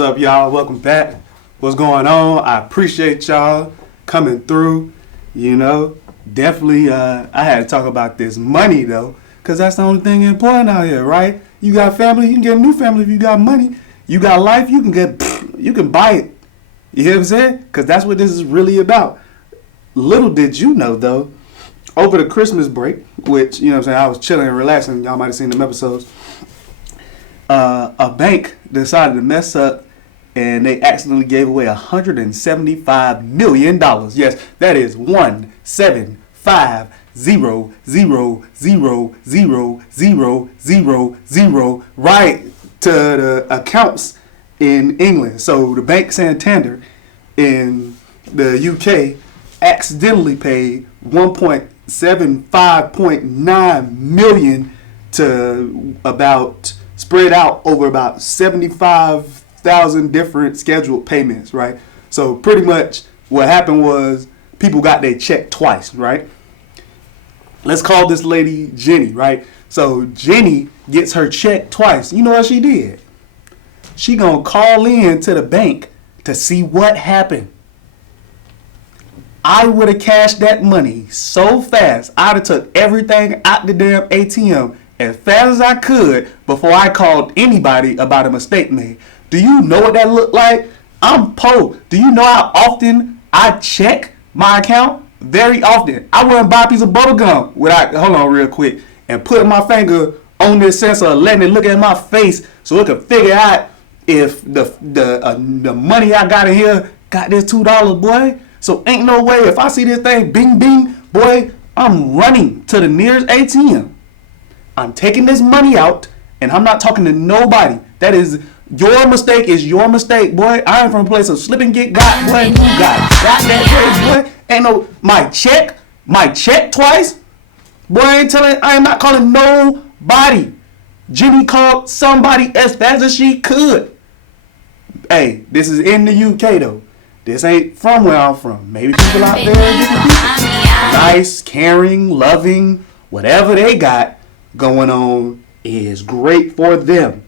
What's up, y'all? Welcome back. What's going on? I appreciate y'all coming through. You know, definitely I had to talk about this money, though, because that's the only thing important out here, right? You got family, you can get a new family if you got money. You got life, you can buy it. You hear what I'm saying? Because that's what this is really about. Little did you know, though, over the Christmas break, which, you know what I'm saying, I was chilling and relaxing. Y'all might have seen them episodes. A bank decided to mess up and they accidentally gave away $175 million. Yes, that is 175,000,000,000 right to the accounts in England. So the Bank Santander in the UK accidentally paid 1.75.9 million to about spread out over about 75,000 different scheduled payments, right? So pretty much what happened was people got their check twice, right? Let's call this lady Jenny, right? So Jenny gets her check twice. You know what she did? She gonna call in to the bank to see what happened. I would have cashed that money so fast. I'd have took everything out the damn ATM as fast as I could before I called anybody about a mistake made. Do you know what that looked like? I'm poor. Do you know how often I check my account? Very often. I wouldn't buy a piece of bubble gum without, hold on real quick, and putting my finger on this sensor, letting it look at my face so it could figure out if the money I got in here got this $2, boy. So ain't no way if I see this thing bing bing, boy, I'm running to the nearest ATM. I'm taking this money out, and I'm not talking to nobody. That is your mistake. Is your mistake, boy. I am from a place of slip and get got, boy. You got that place, boy. Ain't no my check twice, boy. I am not calling nobody. Jimmy called somebody as fast as she could. Hey, this is in the UK though. This ain't from where I'm from. Maybe people out there, different people, nice, caring, loving, whatever they got going on is great for them.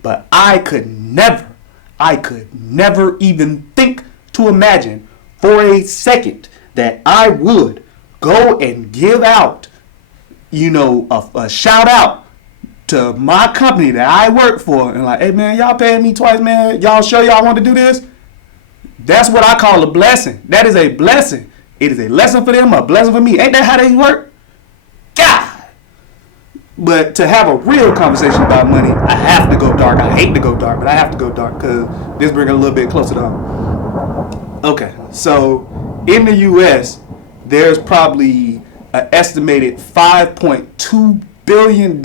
But I could never even think to imagine for a second that I would go and give out, a shout out to my company that I work for and like, hey man, y'all paying me twice, man. Y'all sure y'all want to do this? That's what I call a blessing. That is a blessing. It is a lesson for them, a blessing for me. Ain't that how they work? God. But to have a real conversation about money, I have to go dark. I hate to go dark, but I have to go dark because this brings it a little bit closer to home. Okay, so in the U.S., there's probably an estimated $5.2 billion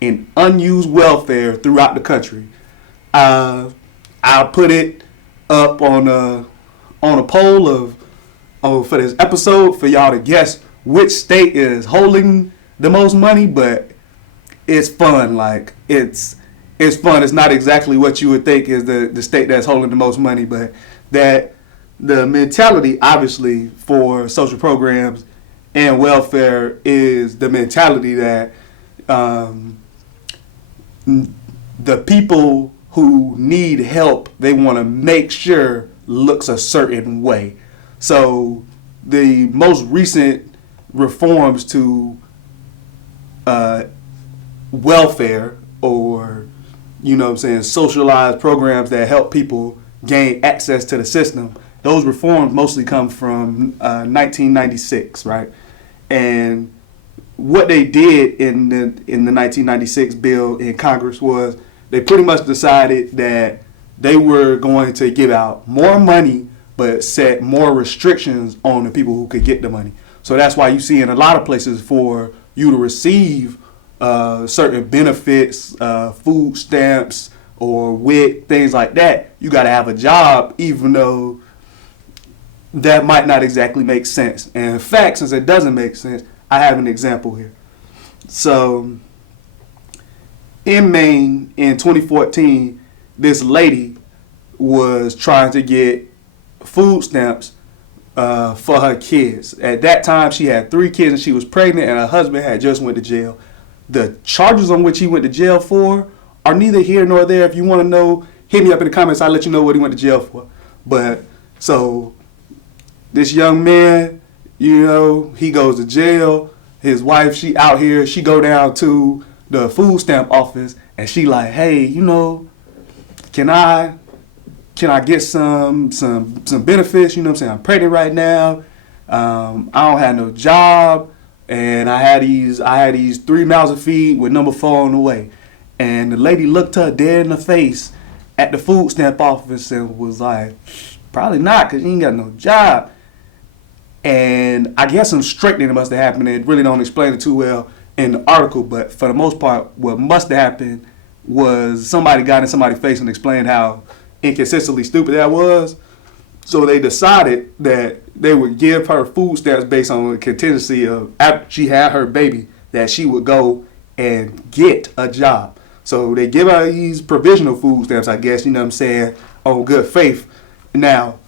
in unused welfare throughout the country. I'll put it up on a poll for this episode for y'all to guess which state is holding the most money, but it's fun. Like it's fun. It's not exactly what you would think is the state that's holding the most money, but that the mentality obviously for social programs and welfare is the mentality that the people who need help, they want to make sure looks a certain way. So the most recent reforms to welfare, or socialized programs that help people gain access to the system, those reforms mostly come from 1996, right? And what they did in the 1996 bill in Congress was they pretty much decided that they were going to give out more money but set more restrictions on the people who could get the money. So that's why you see in a lot of places for you to receive certain benefits, food stamps or WIC, things like that, you got to have a job, even though that might not exactly make sense. And in fact, since it doesn't make sense, I have an example here. So in Maine in 2014, this lady was trying to get food stamps for her kids. At that time, she had 3 kids and she was pregnant, and her husband had just went to jail. The charges on which he went to jail for are neither here nor there. If you want to know, hit me up in the comments. I'll let you know what he went to jail for. But so this young man, you know, he goes to jail. His wife, she out here. She go down to the food stamp office and she like, hey, you know, can I get some benefits? You know what I'm saying? I'm pregnant right now. I don't have no job, and I had these 3 mouths to feed with number 4 on the way. And the lady looked her dead in the face at the food stamp office and was like, probably not, because you ain't got no job. And I guess some straightening must have happened. It really don't explain it too well in the article, but for the most part, what must have happened was somebody got in somebody's face and explained how inconsistently stupid that was. So they decided that they would give her food stamps based on the contingency of after she had her baby, that she would go and get a job. So they give her these provisional food stamps, I guess, you know what I'm saying, on good faith. Now,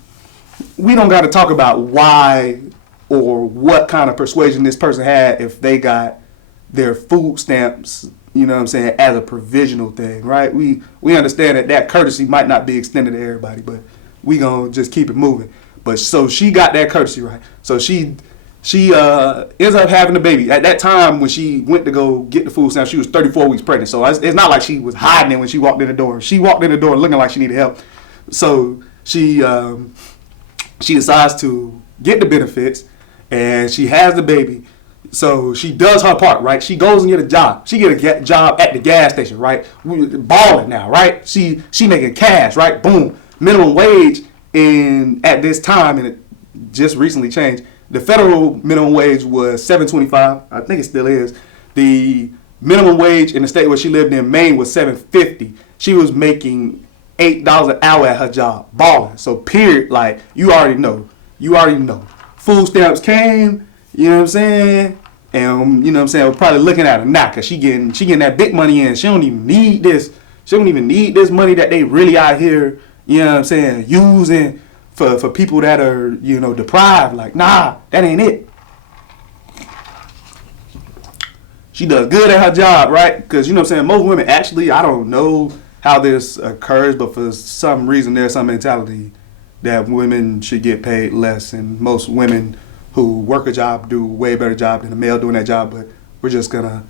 we don't got to talk about why or what kind of persuasion this person had if they got their food stamps, you know what I'm saying, as a provisional thing, right? We understand that courtesy might not be extended to everybody, but we gonna just keep it moving. But so she got that courtesy, right? So she ends up having a baby. At that time when she went to go get the food stamps, she was 34 weeks pregnant. So it's not like she was hiding it when she walked in the door. She walked in the door looking like she needed help. So she decides to get the benefits, and she has the baby. So she does her part, right? She goes and get a job. She get a job at the gas station, right? Balling now, right? She making cash, right? Boom. Minimum wage at this time, and it just recently changed. The federal minimum wage was $7.25. I think it still is. The minimum wage in the state where she lived in, Maine, was $7.50. She was making $8 an hour at her job, balling. So period, like you already know. Food stamps came, you know what I'm saying? And you know what I'm saying, we're probably looking at her now because she getting that big money in. She don't even need this. She don't even need this money that they really out here, you know what I'm saying, using for people that are, you know, deprived. Like, nah, that ain't it. She does good at her job, right? Because, you know what I'm saying, most women actually, I don't know how this occurs, but for some reason there's some mentality that women should get paid less, and most women who work a job do a way better job than a male doing that job, but we're just gonna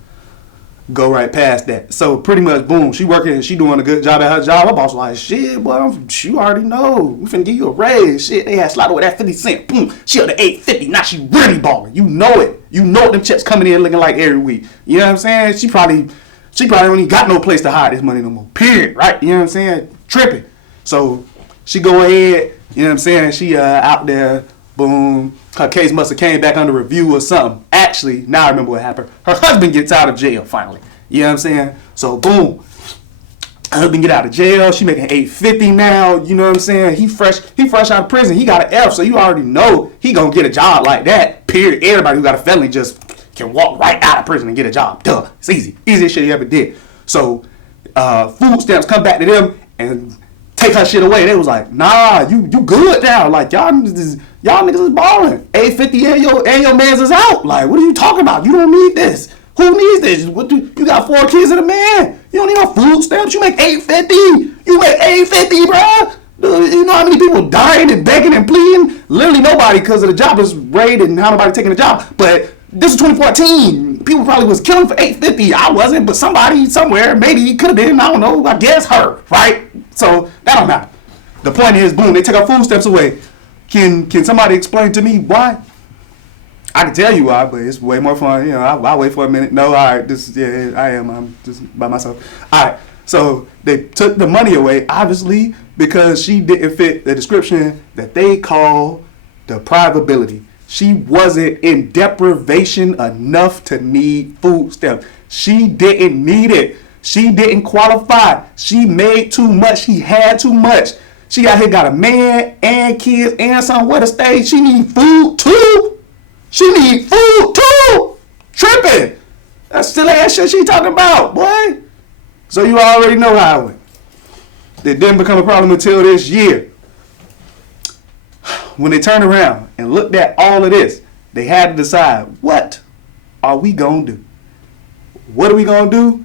go right past that. So pretty much, boom, she working, she doing a good job at her job. Her boss like, shit, boy, you already know, we finna give you a raise. Shit, they had slotted with that 50 cent. Boom, she up to $8.50. Now she really balling. You know it. You know them checks coming in looking like every week. You know what I'm saying? She probably don't even got no place to hide this money no more. Period. Right? You know what I'm saying? Tripping. So she go ahead. You know what I'm saying? She out there. Boom. Her case must have came back under review or something. Actually, now I remember what happened. Her husband gets out of jail finally. You know what I'm saying? So boom. Her husband get out of jail. She making $8.50 now. You know what I'm saying? He fresh out of prison. He got an F, so you already know he gonna get a job like that. Period. Everybody who got a felony just can walk right out of prison and get a job. Duh. It's easy. Easiest shit he ever did. So food stamps come back to them and take her shit away. They was like, nah, you good now. Like, y'all niggas is balling. $8.50 and your man's is out. Like, what are you talking about? You don't need this. Who needs this? You got 4 kids and a man. You don't need no food stamps. You make $8.50. You make $8.50, bro. You know how many people dying and begging and pleading? Literally nobody, because of the jobless rate and how nobody taking a job. But this is 2014. People probably was killing for $8.50. I wasn't, but somebody somewhere, maybe it could have been. I don't know. I guess her, right? So that don't matter. The point is, boom, they take our food stamps away. Can somebody explain to me why? I can tell you why, but it's way more fun. You know, I'll wait for a minute. No, all right, I'm just by myself. All right, so they took the money away, obviously, because she didn't fit the description that they call deprivability. She wasn't in deprivation enough to need food stamps. She didn't need it. She didn't qualify. She made too much. She had too much. She got a man and kids and somewhere to stay. She need food too. She need food too. Tripping. That's still ass shit she talking about, boy. So you already know how it went. It didn't become a problem until this year. When they turned around and looked at all of this, they had to decide, what are we going to do? What are we going to do?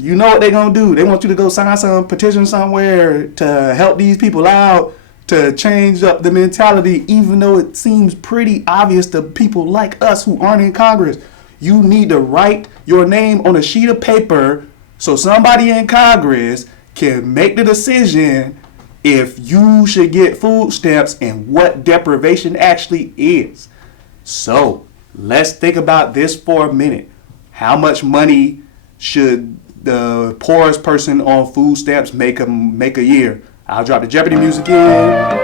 You know what they're gonna do? They want you to go sign some petition somewhere to help these people out, to change up the mentality, even though it seems pretty obvious to people like us who aren't in Congress. You need to write your name on a sheet of paper so somebody in Congress can make the decision if you should get food stamps and what deprivation actually is. So let's think about this for a minute. How much money should the poorest person on food stamps make a year? I'll drop the Jeopardy music in.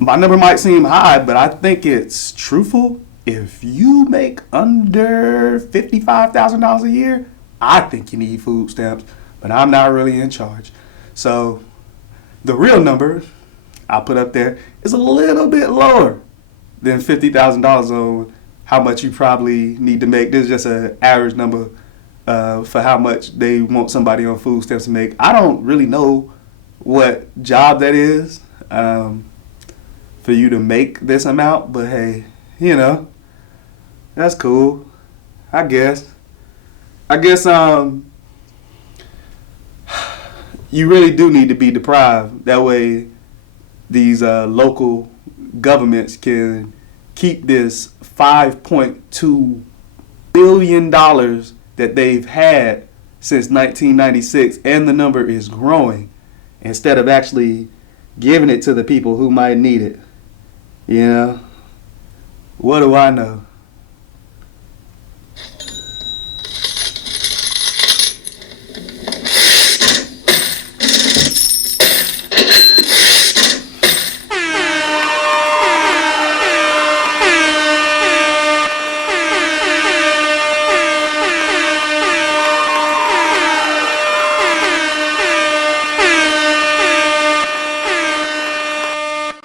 My number might seem high, but I think it's truthful. If you make under $55,000 a year, I think you need food stamps, but I'm not really in charge. So the real number I put up there is a little bit lower than $50,000 on how much you probably need to make. This is just an average number for how much they want somebody on food stamps to make. I don't really know what job that is for you to make this amount, but hey, that's cool. I guess you really do need to be deprived. That way these local governments can keep this $5.2 billion that they've had since 1996, and the number is growing, instead of actually giving it to the people who might need it. What do I know?